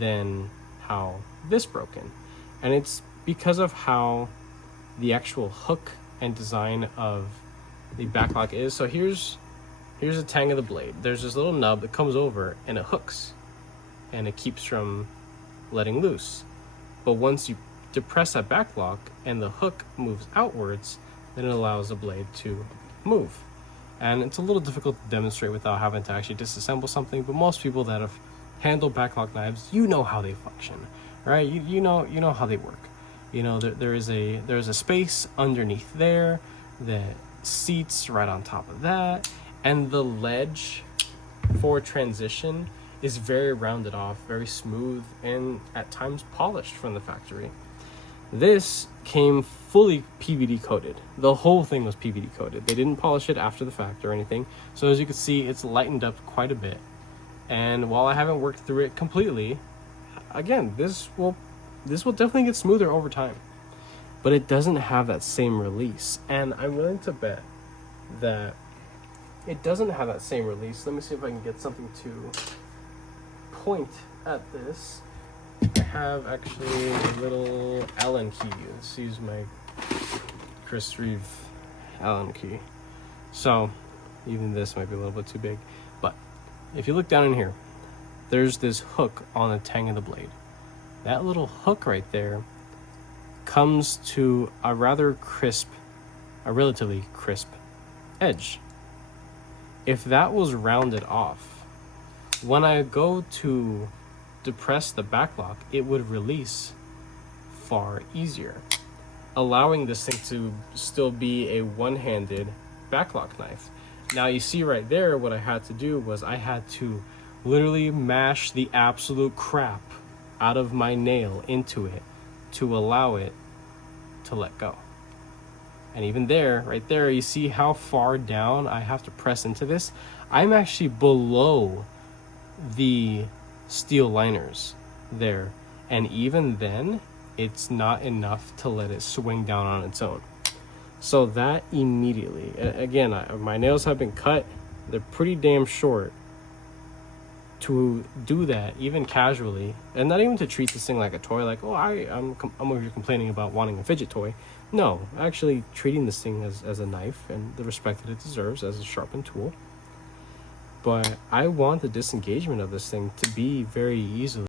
than how this broken. And it's because of how the actual hook and design of the backlock is. So here's the tang of the blade. There's this little nub that comes over and it hooks and it keeps from letting loose. But once you depress that backlock and the hook moves outwards, then it allows the blade to move. And it's a little difficult to demonstrate without having to actually disassemble something, but most people that have handled backlock knives, you know how they function, right? You know how they work. You know, there is a space underneath there that seats right on top of that, and the ledge for transition is very rounded off, very smooth, and at times polished from the factory. This came fully PVD coated. The whole thing was PVD coated. They didn't polish it after the fact or anything. So as you can see, it's lightened up quite a bit. And while I haven't worked through it completely, again, this will definitely get smoother over time. But it doesn't have that same release. And I'm willing to bet that it doesn't have that same release. Let me see if I can get something to point at this. I have actually a little Allen key. Let's use my Chris Reeve Allen key. So even this might be a little bit too big, but if you look down in here, there's this hook on the tang of the blade. That little hook right there comes to a relatively crisp edge. If that was rounded off, when I go to depress the backlock, it would release far easier, allowing this thing to still be a one-handed backlock knife. Now you see right there, what I had to do was I had to literally mash the absolute crap out of my nail into it to allow it to let go. And even there, right there, you see how far down I have to press into this? I'm actually below the steel liners there, and even then it's not enough to let it swing down on its own. So that immediately, again, my nails have been cut, they're pretty damn short to do that even casually, and not even to treat this thing like a toy, like, oh, I'm over here complaining about wanting a fidget toy. No, actually treating this thing as a knife and the respect that it deserves as a sharpened tool. But I want the disengagement of this thing to be very easily